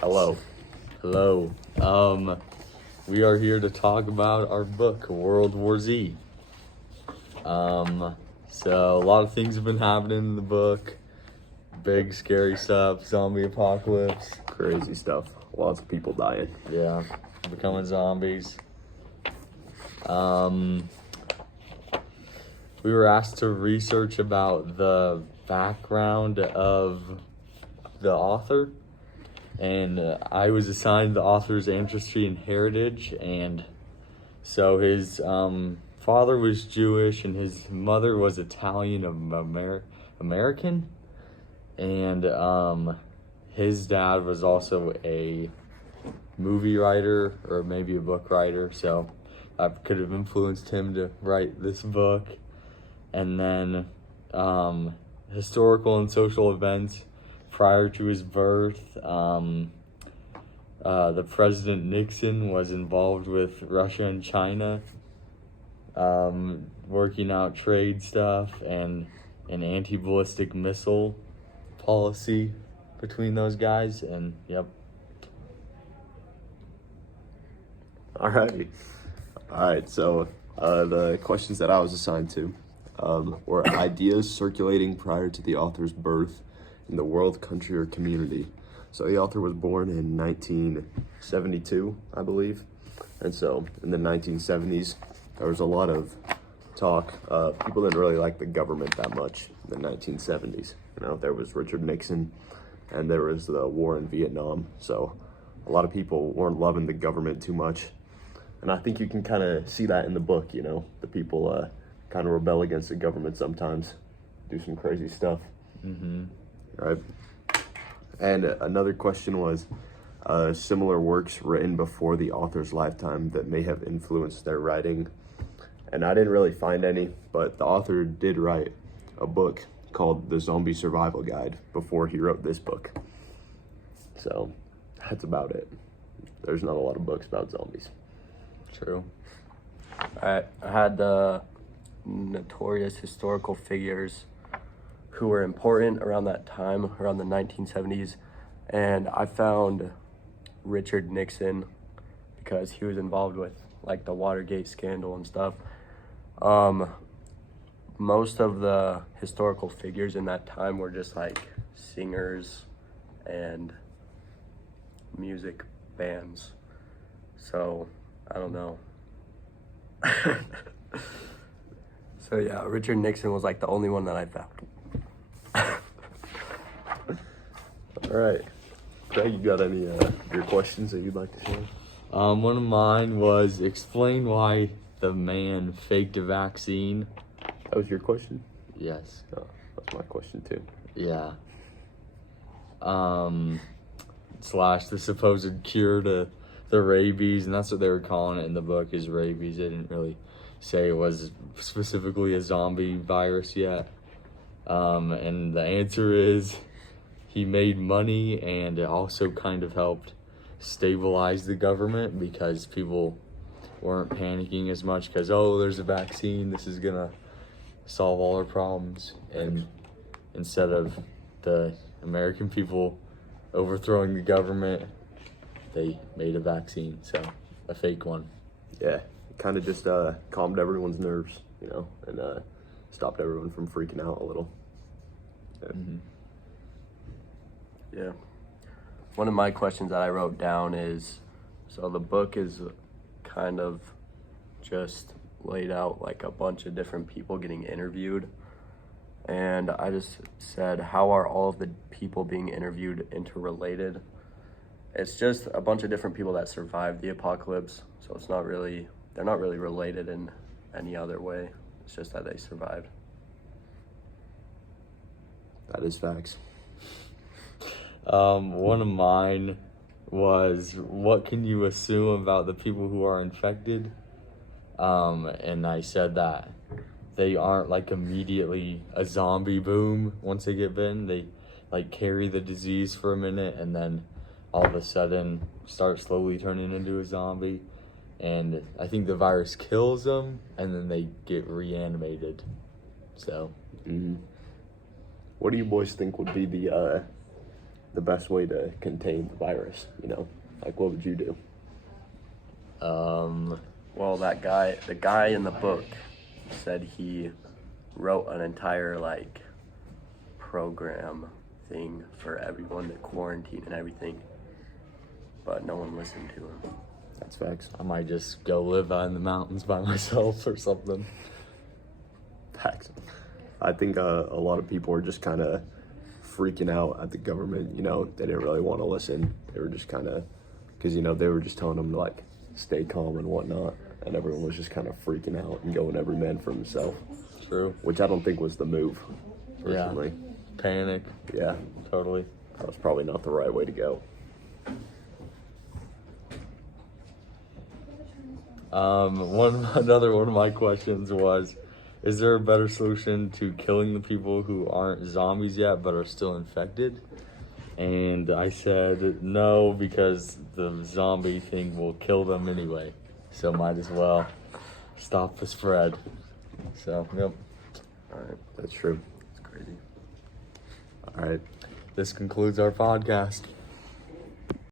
Hello. Hello. We are here to talk about our book, World War Z. So a lot of things have been happening in the book. Big scary stuff, zombie apocalypse. Crazy stuff. Lots of people dying. Yeah, becoming zombies. We were asked to research about the background of the author, and I was assigned the author's ancestry and heritage, and so his father was Jewish and his mother was Italian American, and his dad was also a movie writer or maybe a book writer, so that could have influenced him to write this book. And then historical and social events prior to his birth. The President Nixon was involved with Russia and China, working out trade stuff and an anti-ballistic missile policy between those guys. And yep. All right. So the questions that I was assigned to were ideas circulating prior to the author's birth in the world, country, or community. So the author was born in 1972, I believe. And so in the 1970s, there was a lot of talk. People didn't really like the government that much in the 1970s. You know, there was Richard Nixon and there was the war in Vietnam. So a lot of people weren't loving the government too much. And I think you can kind of see that in the book, you know, the people kind of rebel against the government sometimes, do some crazy stuff. Mm-hmm. Right. And another question was similar works written before the author's lifetime that may have influenced their writing. And I didn't really find any, but the author did write a book called The Zombie Survival Guide before he wrote this book. So that's about it. There's not a lot of books about zombies. True. I had the notorious historical figures who were important around that time, around the 1970s, and I found Richard Nixon because he was involved with like the Watergate scandal and stuff. Most of the historical figures in that time were just like singers and music bands, so I don't know. So yeah, Richard Nixon was like the only one that I found. All right. Craig, you got any your questions that you'd like to share? One of mine was explain why the man faked a vaccine. That was your question? Yes. Oh, that's my question too. Yeah. Slash the supposed cure to the rabies, and that's what they were calling it in the book, is rabies. They didn't really say it was specifically a zombie virus yet. And the answer is he made money, and it also kind of helped stabilize the government because people weren't panicking as much because, oh, there's a vaccine, this is gonna solve all our problems. And instead of the American people overthrowing the government, they made a vaccine, so a fake one. Yeah, kind of just calmed everyone's nerves, you know, and stopped everyone from freaking out a little. Yeah. Mm-hmm. Yeah. One of my questions that I wrote down is, so the book is kind of just laid out like a bunch of different people getting interviewed. And I just said, how are all of the people being interviewed interrelated? It's just a bunch of different people that survived the apocalypse. So they're not really related in any other way. It's just that they survived. That is facts. One of mine was, what can you assume about the people who are infected? And I said that they aren't like immediately a zombie boom once they get bitten. They like carry the disease for a minute and then all of a sudden start slowly turning into a zombie. And I think the virus kills them and then they get reanimated. So What do you boys think would be the the best way to contain the virus? You know, like what would you do? Well, the guy in the book said he wrote an entire like program thing for everyone to quarantine and everything, but no one listened to him. That's facts. I might just go live out in the mountains by myself or something. Facts. I think a lot of people are just kind of freaking out at the government. You know, they didn't really want to listen. They were just kind of, because, you know, they were just telling them to, like, stay calm and whatnot. And everyone was just kind of freaking out and going every man for himself. True. Which I don't think was the move, personally. Panic. Yeah. Totally. That was probably not the right way to go. Another one of my questions was, is there a better solution to killing the people who aren't zombies yet but are still infected? And I said no, because the zombie thing will kill them anyway. So might as well stop the spread. So, yep. All right, That's true. it's crazy. All right. This concludes our podcast.